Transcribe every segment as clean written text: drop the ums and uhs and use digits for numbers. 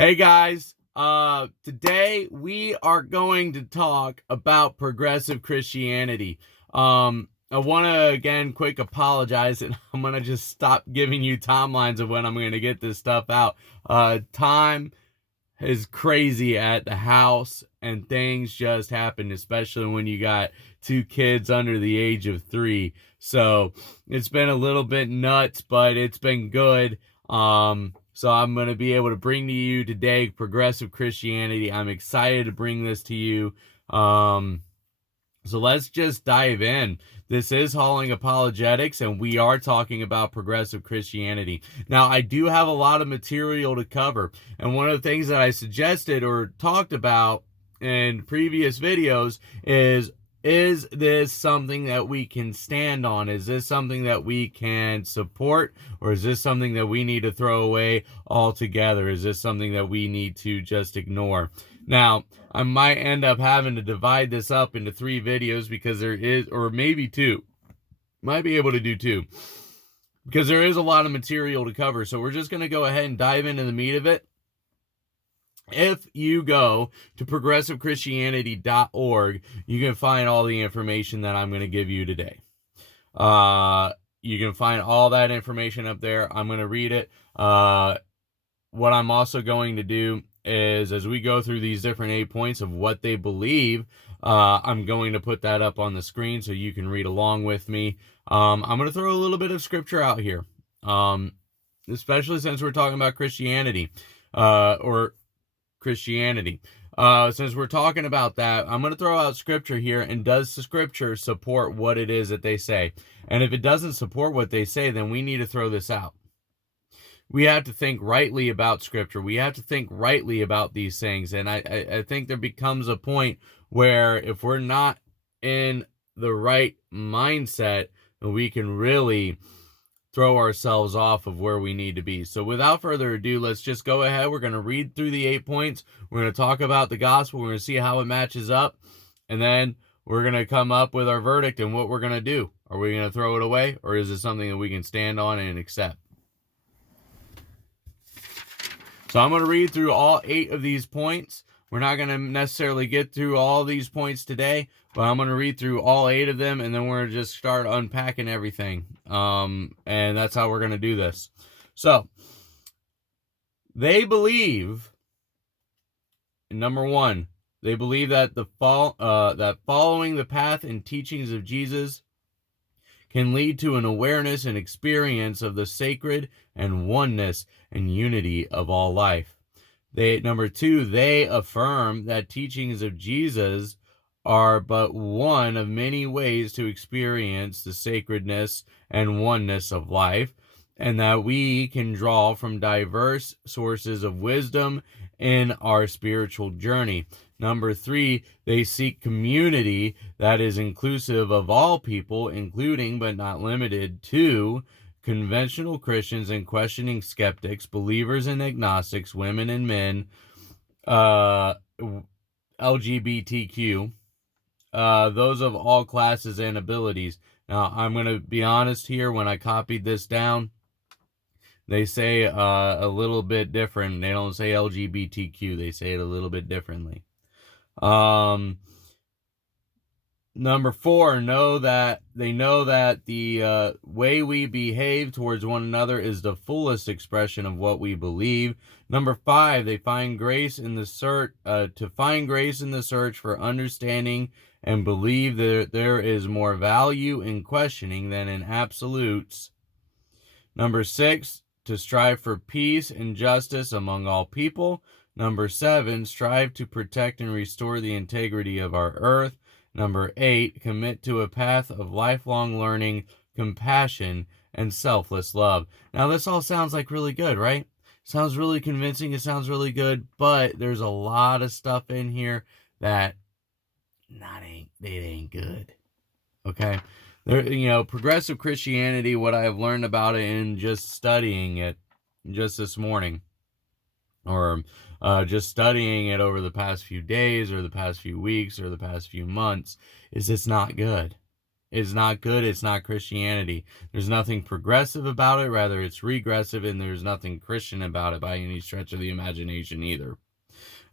Hey guys, today we are going to talk about progressive Christianity. I want to again quick apologize, and I'm going to just stop giving you timelines of when I'm going to get this stuff out. Time is crazy at the house, and things just happen, especially when you got two kids under the age of 3. So it's been a little bit nuts, but it's been good. So I'm going to be able to bring to you today progressive Christianity. I'm excited to bring this to you. So let's just dive in. This is Hauling Apologetics, and we are talking about progressive Christianity. Now, I do have a lot of material to cover, and one of the things that I suggested or talked about in previous videos is this something that we can stand on? Is this something that we can support? Or is this something that we need to throw away altogether? Is this something that we need to just ignore? Now, I might end up having to divide this up into 3 videos because there is, or maybe 2. Might be able to do 2. Because there is a lot of material to cover. So we're just going to go ahead and dive into the meat of it. If you go to progressivechristianity.org, you can find all the information that I'm going to give you today. You can find all that information up there. I'm going to read it. What I'm also going to do is, as we go through these different 8 points of what they believe, I'm going to put that up on the screen so you can read along with me. I'm going to throw a little bit of scripture out here, especially since we're talking about Christianity, or Christianity. Since we're talking about that, I'm going to throw out scripture here, and does the scripture support what it is that they say? And if it doesn't support what they say, then we need to throw this out. We have to think rightly about scripture. We have to think rightly about these things. And I think there becomes a point where if we're not in the right mindset, we can really throw ourselves off of where we need to be. So without further ado, let's just go ahead. We're going to read through the 8 points. We're going to talk about the gospel. We're going to see how it matches up. And then we're going to come up with our verdict and what we're going to do. Are we going to throw it away, or is it something that we can stand on and accept? So I'm going to read through all 8 of these points. We're not going to necessarily get through all these points today, but I'm going to read through all 8 of them, and then we're going to just start unpacking everything. And that's how we're going to do this. So, they believe, number 1, they believe that that following the path and teachings of Jesus can lead to an awareness and experience of the sacred and oneness and unity of all life. Number 2, they affirm that teachings of Jesus are but one of many ways to experience the sacredness and oneness of life, and that we can draw from diverse sources of wisdom in our spiritual journey. Number 3, they seek community that is inclusive of all people, including but not limited to conventional Christians and questioning skeptics, believers and agnostics, women and men, LGBTQ, those of all classes and abilities. Now, I'm going to be honest here. When I copied this down, they say a little bit different. They don't say LGBTQ. They say it a little bit differently. Number 4, they know that the way we behave towards one another is the fullest expression of what we believe. Number 5, they find grace in the search for understanding, and believe that there is more value in questioning than in absolutes. Number 6, to strive for peace and justice among all people. Number 7, strive to protect and restore the integrity of our earth. Number 8, commit to a path of lifelong learning, compassion, and selfless love. Now, this all sounds like really good, right? Sounds really convincing. It sounds really good, but there's a lot of stuff in here that it ain't good. Okay? Progressive Christianity, what I've learned about it in just studying it just this morning, or just studying it over the past few days or the past few weeks or the past few months, is it's not good. It's not good. It's not Christianity. There's nothing progressive about it. Rather, it's regressive, and there's nothing Christian about it by any stretch of the imagination either.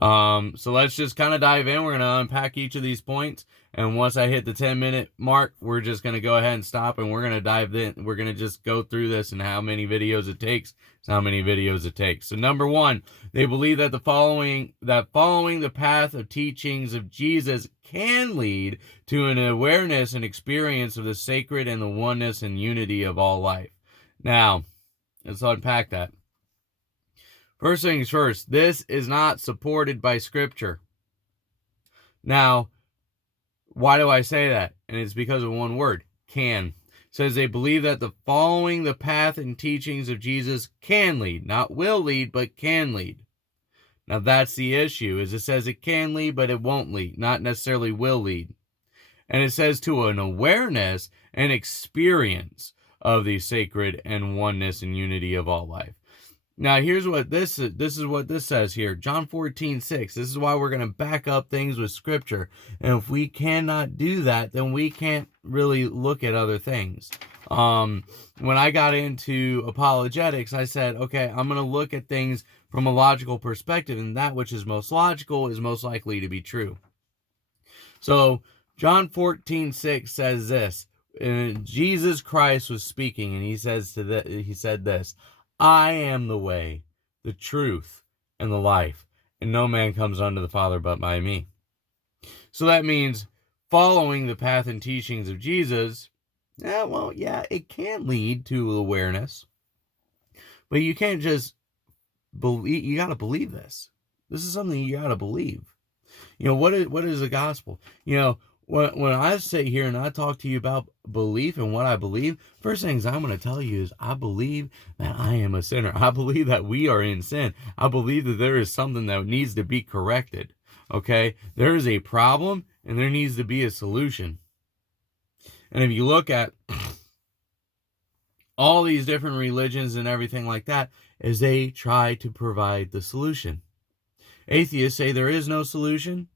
So let's just kind of dive in. We're going to unpack each of these points. And once I hit the 10-minute mark, we're just going to go ahead and stop, and we're going to dive in. We're going to just go through this and how many videos it takes. It's how many videos it takes. So number one, they believe that following the path of teachings of Jesus can lead to an awareness and experience of the sacred and the oneness and unity of all life. Now, let's unpack that. First things first, this is not supported by Scripture. Now, why do I say that? And it's because of one word, can. It says they believe that following the path and teachings of Jesus can lead. Not will lead, but can lead. Now, that's the issue, is it says it can lead, but it won't lead. Not necessarily will lead. And it says to an awareness and experience of the sacred and oneness and unity of all life. Now, here's what this is what this says here. John 14:6. This is why we're going to back up things with Scripture. And if we cannot do that, then we can't really look at other things. When I got into apologetics, I said, okay, I'm going to look at things from a logical perspective, and that which is most logical is most likely to be true. So, John 14:6 says this. Jesus Christ was speaking, and he said this. I am the way, the truth, and the life, and no man comes unto the Father but by me. So that means following the path and teachings of Jesus, it can lead to awareness. But you can't just believe, you got to believe this. This is something you got to believe. What is the gospel? When I sit here and I talk to you about belief and what I believe, first things I'm going to tell you is I believe that I am a sinner. I believe that we are in sin. I believe that there is something that needs to be corrected. Okay? There is a problem and there needs to be a solution. And if you look at all these different religions and everything like that, is they try to provide the solution. Atheists say there is no solution.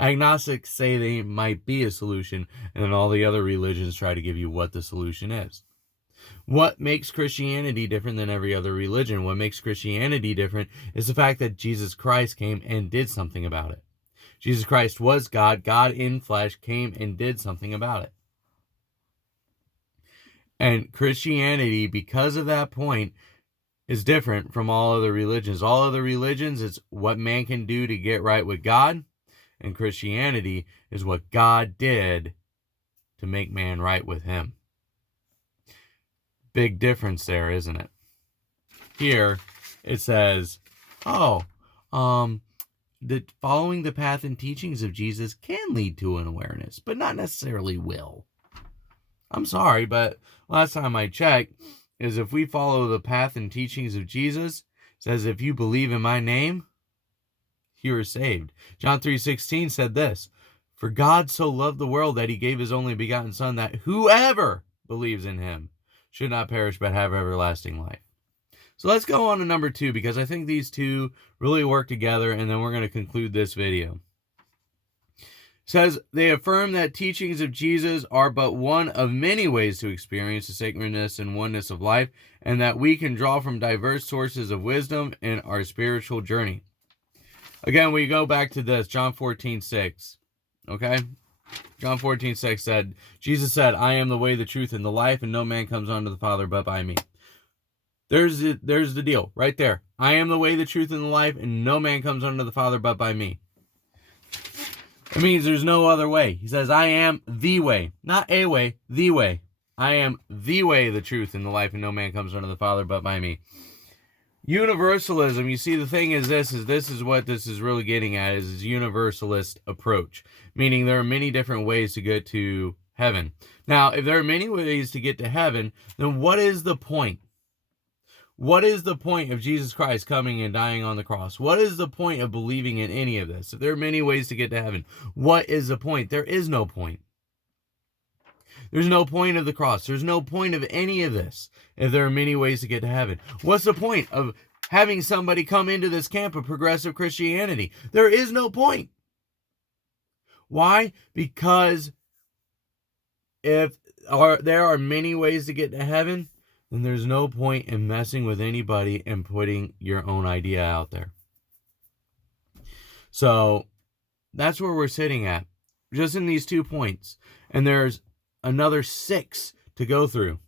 Agnostics say they might be a solution, and then all the other religions try to give you what the solution is. What makes Christianity different than every other religion? What makes Christianity different is the fact that Jesus Christ came and did something about it. Jesus Christ was God. God in flesh came and did something about it. And Christianity, because of that point, is different from all other religions. All other religions, it's what man can do to get right with God. And Christianity is what God did to make man right with him. Big difference there, isn't it? Here, it says, that following the path and teachings of Jesus can lead to an awareness, but not necessarily will. I'm sorry, but last time I checked, is if we follow the path and teachings of Jesus, it says, if you believe in my name, you are saved. John 3:16 said this, for God so loved the world that he gave his only begotten Son, that whoever believes in him should not perish but have everlasting life. So let's go on to number 2, because I think these two really work together, and then we're going to conclude this video. It says, they affirm that teachings of Jesus are but one of many ways to experience the sacredness and oneness of life, and that we can draw from diverse sources of wisdom in our spiritual journey. Again, we go back to this, John 14:6. Okay? John 14:6 said, Jesus said, I am the way, the truth, and the life, and no man comes unto the Father but by me. There's the deal, right there. I am the way, the truth, and the life, and no man comes unto the Father but by me. It means there's no other way. He says, I am the way. Not a way, the way. I am the way, the truth, and the life, and no man comes unto the Father but by me. Universalism, you see, the thing is this is what this is really getting at, is universalist approach. Meaning there are many different ways to get to heaven. Now, if there are many ways to get to heaven, then what is the point? What is the point of Jesus Christ coming and dying on the cross? What is the point of believing in any of this? If there are many ways to get to heaven, what is the point? There is no point. There's no point of the cross. There's no point of any of this if there are many ways to get to heaven. What's the point of having somebody come into this camp of progressive Christianity? There is no point. Why? Because if there are many ways to get to heaven, then there's no point in messing with anybody and putting your own idea out there. So that's where we're sitting at, just in these 2 points. And there's another 6 to go through.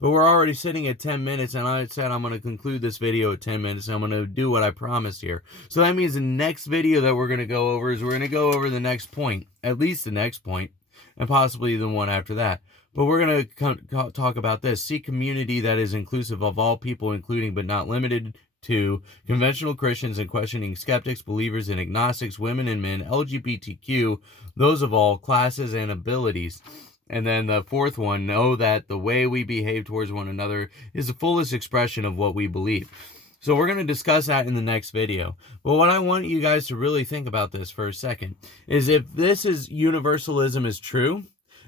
But we're already sitting at 10 minutes, and I said I'm going to conclude this video at 10 minutes, and I'm going to do what I promised here. So that means the next video that we're going to go over is we're going to go over the next point, at least the next point, and possibly the one after that. But we're going to talk about this. Seek community that is inclusive of all people, including but not limited to conventional Christians and questioning skeptics, believers, and agnostics, women and men, LGBTQ, those of all classes and abilities. And then the 4th one, know that the way we behave towards one another is the fullest expression of what we believe. So we're going to discuss that in the next video. But what I want you guys to really think about this for a second is, if this is universalism is true,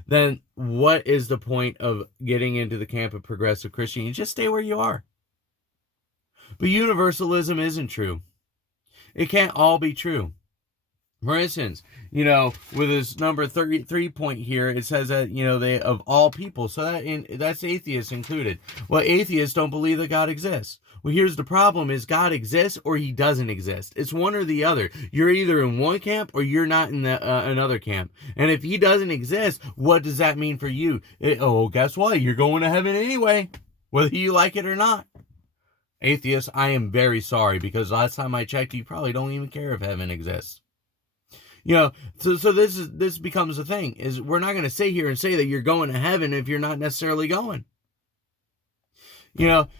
then what is the point of getting into the camp of progressive Christianity? Just stay where you are. But universalism isn't true. It can't all be true. For instance, with this number 33 point here, it says that, they of all people. So that's atheists included. Well, atheists don't believe that God exists. Well, here's the problem is God exists or he doesn't exist. It's one or the other. You're either in one camp or you're not in another camp. And if he doesn't exist, what does that mean for you? Guess what? You're going to heaven anyway, whether you like it or not. Atheists, I am very sorry, because last time I checked, you probably don't even care if heaven exists. So this becomes a thing, is we're not going to sit here and say that you're going to heaven if you're not necessarily going.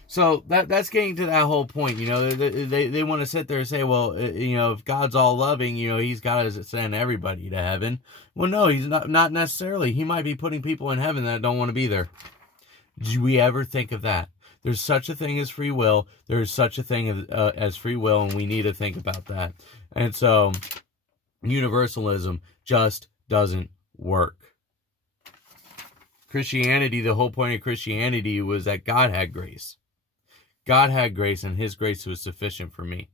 So that's getting to that whole point. They want to sit there and say, well, if God's all loving, he's got to send everybody to heaven. Well, no, he's not necessarily. He might be putting people in heaven that don't want to be there. Did we ever think of that? There's such a thing as free will. There's such a thing as free will, and we need to think about that. And so universalism just doesn't work. Christianity, the whole point of Christianity was that God had grace. God had grace, and his grace was sufficient for me.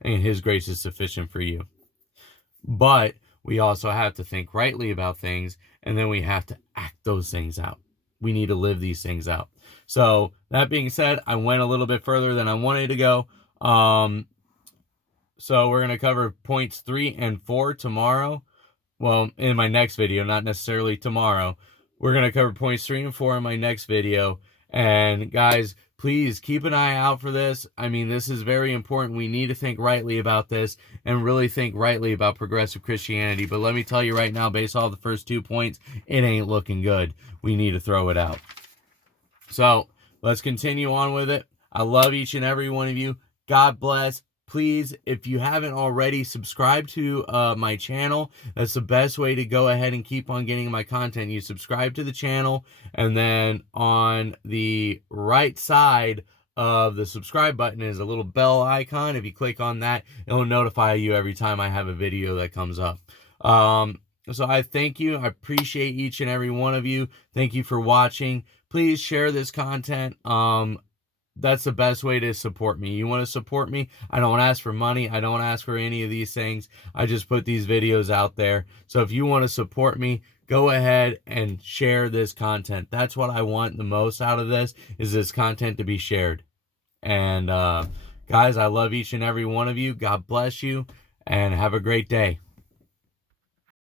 And his grace is sufficient for you. But we also have to think rightly about things, and then we have to act those things out. We need to live these things out. So that being said, I went a little bit further than I wanted to go. So we're going to cover points 3 and 4 tomorrow. Well, in my next video, not necessarily tomorrow. We're going to cover points 3 and 4 in my next video. And guys, please keep an eye out for this. I mean, this is very important. We need to think rightly about this and really think rightly about progressive Christianity. But let me tell you right now, based off the first 2 points, it ain't looking good. We need to throw it out. So let's continue on with it. I love each and every one of you. God bless. Please, if you haven't already, subscribe to my channel. That's the best way to go ahead and keep on getting my content. You subscribe to the channel, and then on the right side of the subscribe button is a little bell icon. If you click on that, it'll notify you every time I have a video that comes up. So I thank you. I appreciate each and every one of you. Thank you for watching. Please share this content. That's the best way to support me. You want to support me? I don't ask for money. I don't ask for any of these things. I just put these videos out there. So if you want to support me, go ahead and share this content. That's what I want the most out of this, is this content to be shared. And guys, I love each and every one of you. God bless you, and have a great day.